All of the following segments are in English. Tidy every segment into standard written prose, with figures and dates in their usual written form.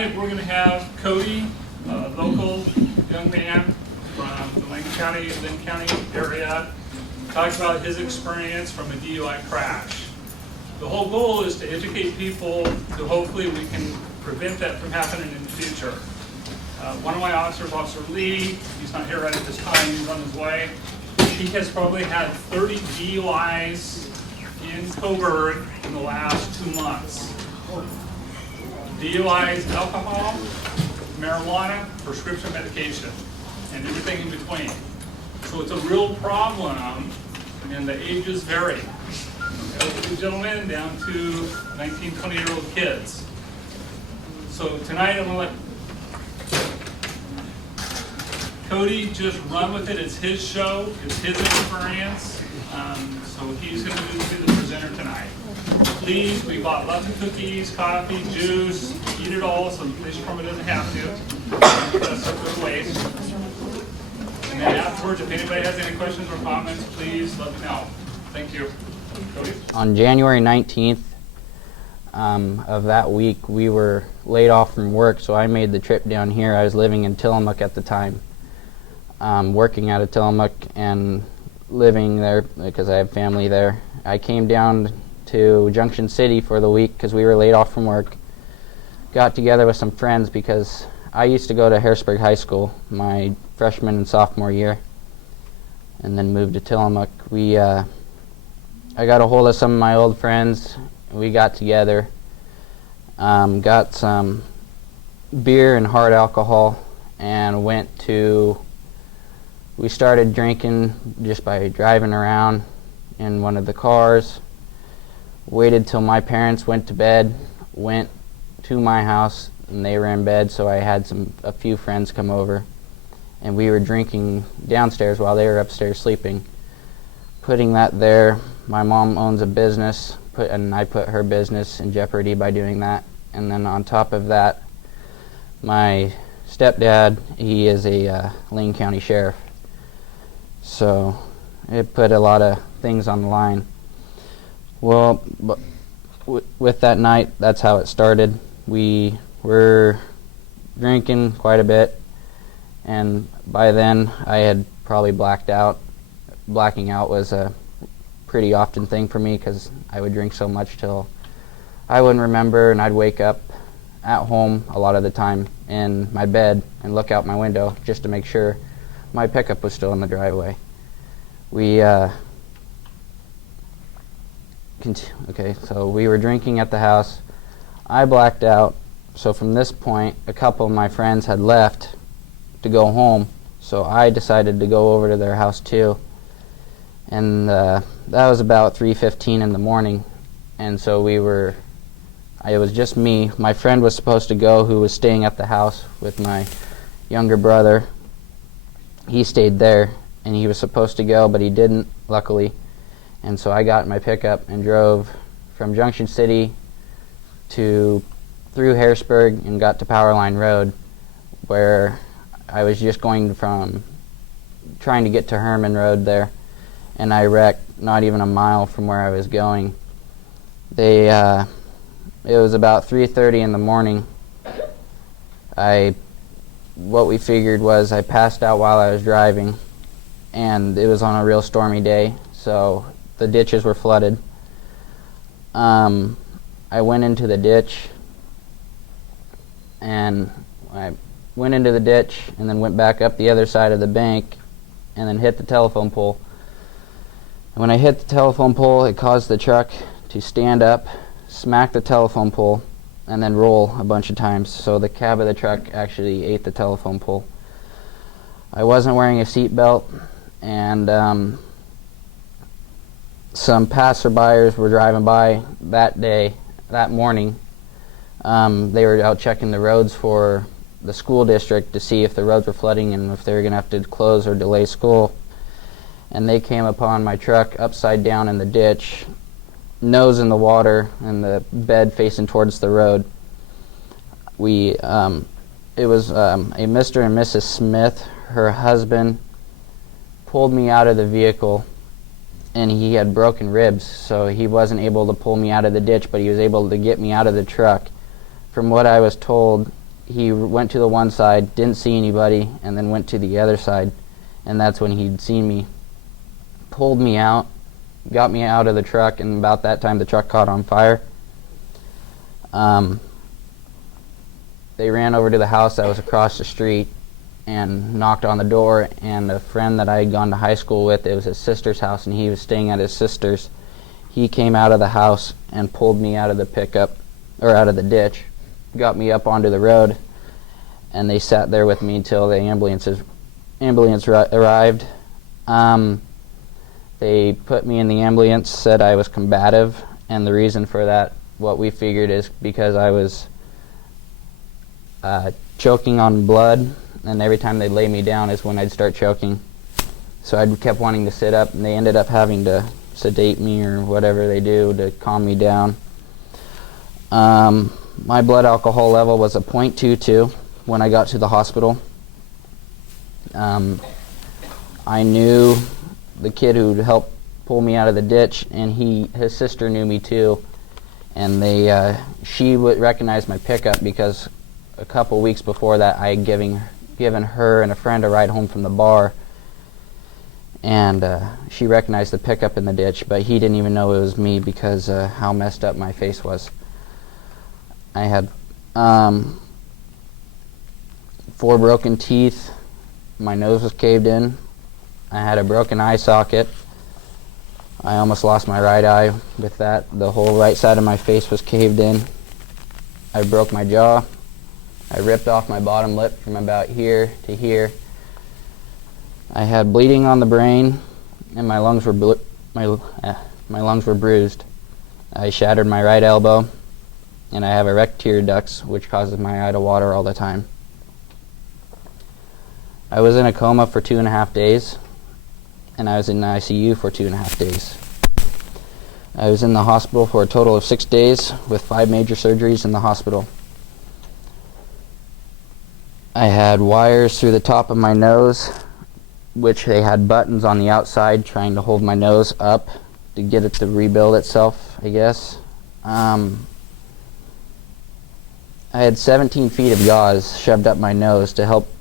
tonight we're going to have Cody, a local young man from the Linn County area, talk about his experience from a DUI crash. The whole goal is to educate people so hopefully we can prevent that from happening in the future. One of my officers, Officer Lee, he's not here right at this time, he's on his way. He has probably had 30 DUIs in Coburg in the last 2 months. DUIs, alcohol, marijuana, prescription medication, and everything in between. So it's a real problem, and the ages vary. Elderly gentlemen down to 19, 20-year-old kids. So tonight I'm going to let Cody just run with it. It's his show, it's his experience. So he's going to be the presenter tonight. Please, we bought lots of cookies, coffee, juice, eat it all so the police department doesn't have to. That's a good waste. And then afterwards, if anybody has any questions or comments, please let me know. Thank you. Cody? On January 19th of that week, we were laid off from work, so I made the trip down here. I was living in Tillamook at the time, working out of Tillamook and living there because I have family there. I came down to Junction City for the week because we were laid off from work. Got together with some friends because I used to go to Harrisburg High School my freshman and sophomore year, and then moved to Tillamook. I got a hold of some of my old friends. We got together, got some beer and hard alcohol, and we started drinking just by driving around in one of the cars. Waited till my parents went to bed, went to my house, and they were in bed, so I had a few friends come over, and we were drinking downstairs while they were upstairs sleeping. Putting that there, my mom owns a business, and I put her business in jeopardy by doing that. And then on top of that, my stepdad, he is a Linn County sheriff. So it put a lot of things on the line. Well, with that night, that's how it started. We were drinking quite a bit, and by then I had probably blacked out. Blacking out was a pretty often thing for me because I would drink so much till I wouldn't remember, and I'd wake up at home a lot of the time in my bed and look out my window just to make sure my pickup was still in the driveway. So we were drinking at the house. I blacked out, so from this point a couple of my friends had left to go home, so I decided to go over to their house too. And that was about 3:15 in the morning, and so it was just me. My friend was supposed to go, who was staying at the house with my younger brother. He stayed there, and he was supposed to go, but he didn't, luckily. And so I got in my pickup and drove from Junction City through Harrisburg and got to Powerline Road, where I was just going from trying to get to Herman Road there, and I wrecked not even a mile from where I was going. It was about 3:30 in the morning. What we figured was I passed out while I was driving, and it was on a real stormy day, so the ditches were flooded. I went into the ditch, and I went into the ditch and then went back up the other side of the bank and then hit the telephone pole. And when I hit the telephone pole, it caused the truck to stand up, smack the telephone pole, and then roll a bunch of times. So the cab of the truck actually ate the telephone pole. I wasn't wearing a seat belt, and some passerbyers were driving by that morning. They were out checking the roads for the school district to see if the roads were flooding and if they were going to have to close or delay school. And they came upon my truck upside down in the ditch, nose in the water and the bed facing towards the road. It was a Mr. and Mrs. Smith. Her husband pulled me out of the vehicle, and he had broken ribs, so he wasn't able to pull me out of the ditch, but he was able to get me out of the truck. From what I was told, he went to the one side, didn't see anybody, and then went to the other side, and that's when he'd seen me. Pulled me out, got me out of the truck, and about that time the truck caught on fire. They ran over to the house that was across the street and knocked on the door, and a friend that I had gone to high school with, it was his sister's house, and he was staying at his sister's. He came out of the house and pulled me out of the pickup, or out of the ditch, got me up onto the road, and they sat there with me until the ambulance arrived. They put me in the ambulance, said I was combative, and the reason for that, what we figured, is because I was choking on blood, and every time they'd lay me down is when I'd start choking. So I kept wanting to sit up, and they ended up having to sedate me or whatever they do to calm me down. My blood alcohol level was a .22 when I got to the hospital. I knew the kid who helped pull me out of the ditch, and his sister knew me too, and she would recognize my pickup because a couple weeks before that I had given her and a friend a ride home from the bar, and she recognized the pickup in the ditch, but he didn't even know it was me because how messed up my face was. I had 4 broken teeth, my nose was caved in, I had a broken eye socket, I almost lost my right eye with that, the whole right side of my face was caved in, I broke my jaw, I ripped off my bottom lip from about here to here. I had bleeding on the brain, and my lungs were bruised. I shattered my right elbow, and I have erect tear ducts, which causes my eye to water all the time. I was in a coma for 2.5 days, and I was in the ICU for 2.5 days. I was in the hospital for a total of 6 days, with 5 major surgeries in the hospital. I had wires through the top of my nose, which they had buttons on the outside trying to hold my nose up to get it to rebuild itself, I guess. I had 17 feet of gauze shoved up my nose to help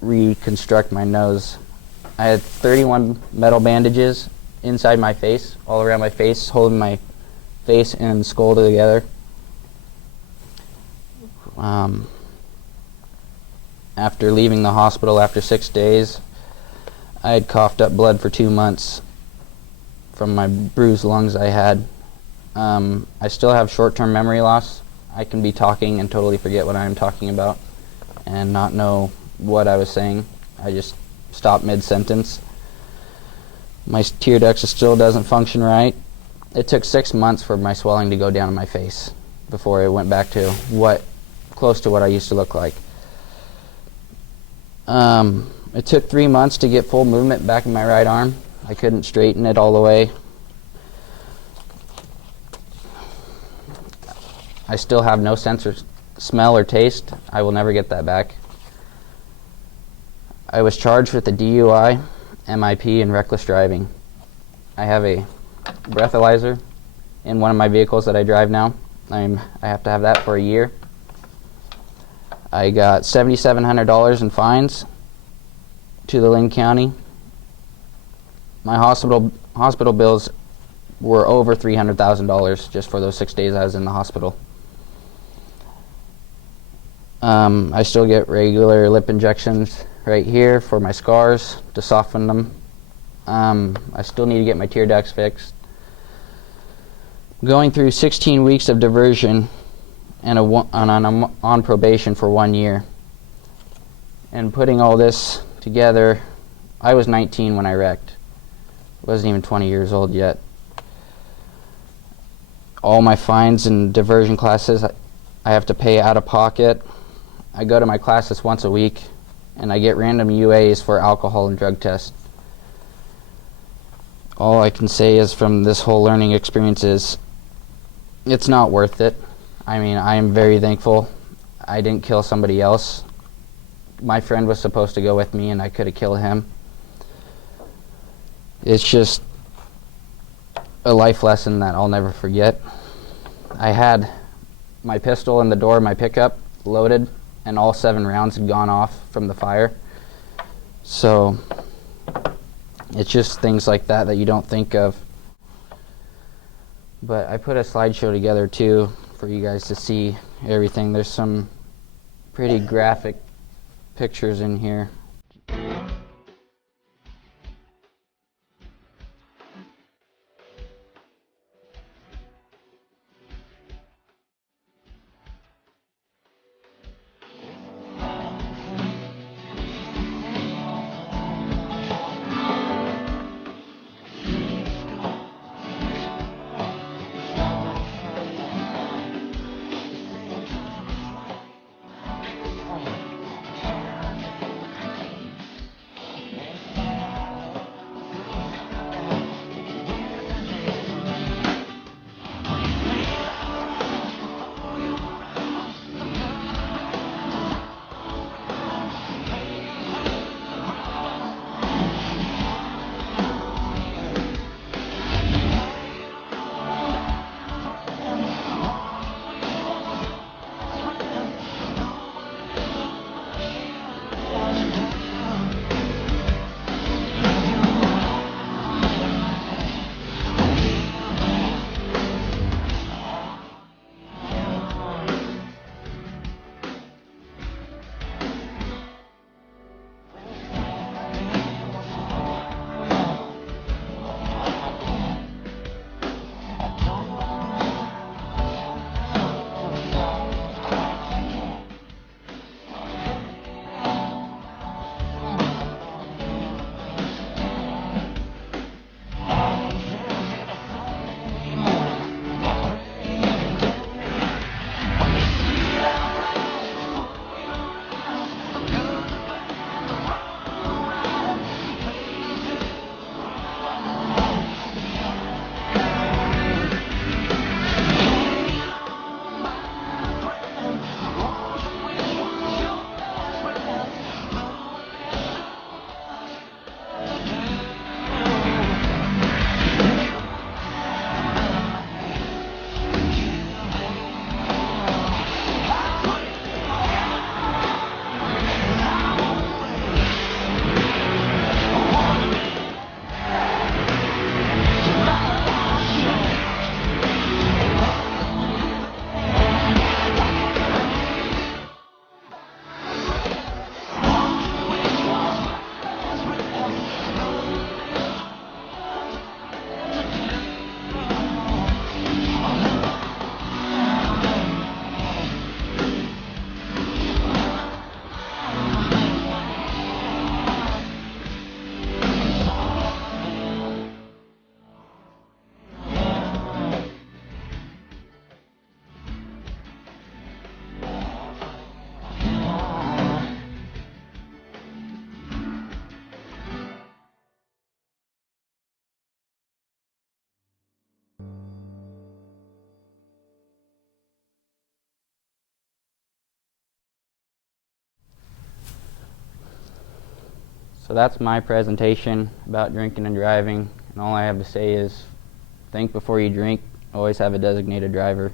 reconstruct my nose. I had 31 metal bandages inside my face, all around my face, holding my face and skull together. After leaving the hospital after 6 days, I had coughed up blood for 2 months from my bruised lungs I had. I still have short-term memory loss. I can be talking and totally forget what I'm talking about and not know what I was saying. I just stop mid-sentence. My tear ducts still doesn't function right. It took 6 months for my swelling to go down in my face before it went back to close to what I used to look like. It took 3 months to get full movement back in my right arm. I couldn't straighten it all the way. I still have no sense of smell or taste. I will never get that back. I was charged with a DUI, MIP, and reckless driving. I have a breathalyzer in one of my vehicles that I drive now. I have to have that for a year. I got $7,700 in fines to the Linn County. My hospital bills were over $300,000 just for those 6 days I was in the hospital. I still get regular lip injections right here for my scars to soften them. I still need to get my tear ducts fixed. Going through 16 weeks of diversion and I'm on probation for 1 year. And putting all this together, I was 19 when I wrecked. Wasn't even 20 years old yet. All my fines and diversion classes I have to pay out of pocket. I go to my classes once a week, and I get random UAs for alcohol and drug tests. All I can say is from this whole learning experience is it's not worth it. I mean, I am very thankful I didn't kill somebody else. My friend was supposed to go with me, and I could have killed him. It's just a life lesson that I'll never forget. I had my pistol in the door of my pickup loaded and all 7 rounds had gone off from the fire. So it's just things like that that you don't think of. But I put a slideshow together too for you guys to see everything. There's some pretty graphic pictures in here. So that's my presentation about drinking and driving, and all I have to say is think before you drink, always have a designated driver.